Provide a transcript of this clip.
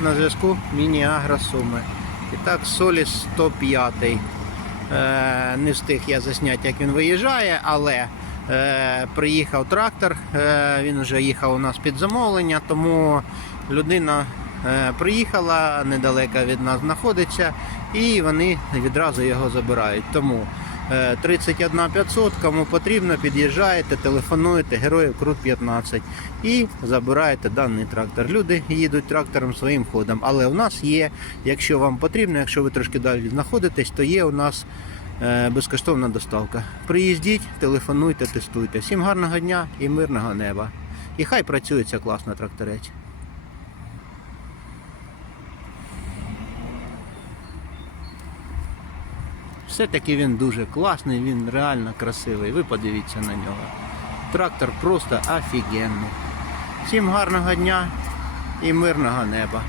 На зв'язку Міні-Агро Суми. І так, Соліс 105. Е, не встиг я засняти, як він виїжджає, але е, приїхав трактор, е, він вже їхав у нас під замовлення, тому людина приїхала, недалеко від нас знаходиться, і вони відразу його забирають. Тому 31 500, кому потрібно, під'їжджаєте, телефонуєте, героїв Крут 15 і забираєте даний трактор. Люди їдуть трактором своїм ходом. Але у нас є, якщо вам потрібно, якщо ви трошки далі знаходитесь, то є у нас е, безкоштовна доставка. Приїздіть, телефонуйте, тестуйте. Всім гарного дня і мирного неба. І хай працює ця класна тракторець. Все-таки він дуже класний, він реально красивий. Ви подивіться на нього. Трактор просто офігенний. Всім гарного дня і мирного неба.